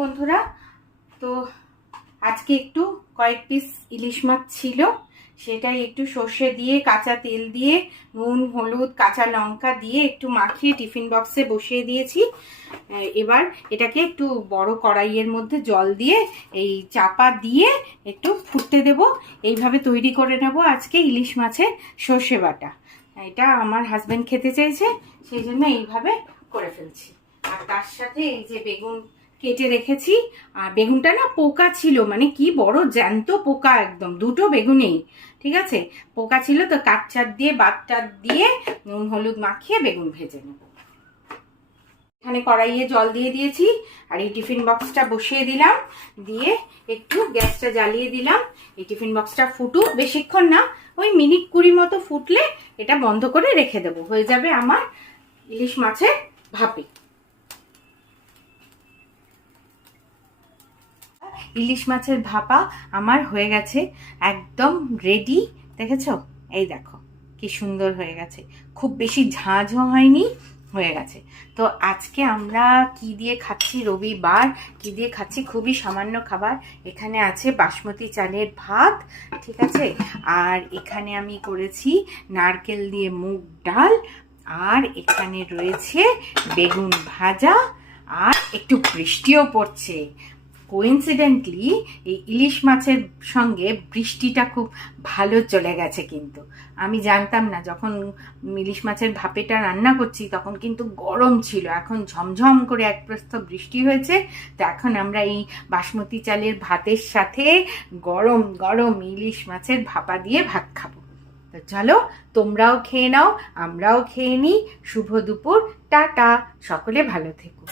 বন্ধুরা, তো আজকে একটু কয়েক পিস ইলিশ মাছ ছিল, সেটাই একটু সর্ষে দিয়ে কাঁচা তেল দিয়ে নুন হলুদ কাঁচা লঙ্কা দিয়ে একটু মাখিয়ে টিফিন বক্সে বসিয়ে দিয়েছি। এবার এটাকে একটু বড় কড়াইয়ের মধ্যে জল দিয়ে এই চাপা দিয়ে একটু ফুটতে দেব। এইভাবে তৈরি করে নেব আজকে ইলিশ মাছের সর্ষে বাটা। এটা আমার হাজবেন্ড খেতে চাইছে, সেই জন্য এইভাবে করে ফেলছি। আর তার সাথে এই যে বেগুন কেটে রেখেছি, আর বেগুনটা না পোকা ছিল, মানে কি বড় জ্যান্ত পোকা, একদম দুটো বেগুনেই, ঠিক আছে, পোকা ছিল, তো কাটচাট দিয়ে বাটটার দিয়ে নুন হলুদ মাখিয়ে বেগুন ভেজে নেব। এখানে কড়াইয়ে জল দিয়ে দিয়েছি আর এই টিফিন বক্সটা বসিয়ে দিলাম, দিয়ে একটু গ্যাসটা জ্বালিয়ে দিলাম। এই টিফিন বক্সটা ফুটুক, বেশিক্ষণ না, ওই মিনিট 20 মতো ফুটলে এটা বন্ধ করে রেখে দেবো, হয়ে যাবে আমার ইলিশ মাছের ভাপি। ইলিশ মাছের ভাপা আমার হয়ে গেছে, একদম রেডি। দেখেছো, এই দেখো কি সুন্দর হয়ে গেছে, খুব বেশি ঝাঁঝও হয়নি, হয়ে গেছে। তো আজকে আমরা কি দিয়ে খাচ্ছি, রবিবার, কি দিয়ে খাচ্ছি, খুবই সামান্য খাবার। এখানে আছে বাসমতি চালের ভাত, ঠিক আছে, আর এখানে আমি করেছি নারকেল দিয়ে মুগ ডাল, আর এখানে রয়েছে বেগুন ভাজা, আর একটু বৃষ্টিও পড়ছে। কোইন্সিডেন্টলি এই ইলিশ মাছের সঙ্গে বৃষ্টিটা খুব ভালো চলে গেছে, কিন্তু আমি জানতাম না, যখন ইলিশ মাছের ভাপেটা রান্না করছি তখন কিন্তু গরম ছিল, এখন ঝমঝম করে এক প্রস্থ বৃষ্টি হয়েছে। তো এখন আমরা এই বাসমতি চালের ভাতের সাথে গরম গরম ইলিশ মাছের ভাপা দিয়ে ভাত খাবো। তো চলো, তোমরাও খেয়ে নাও, আমরাও খেয়ে নিই। শুভ দুপুর, টাটা, সকলে ভালো থেকো।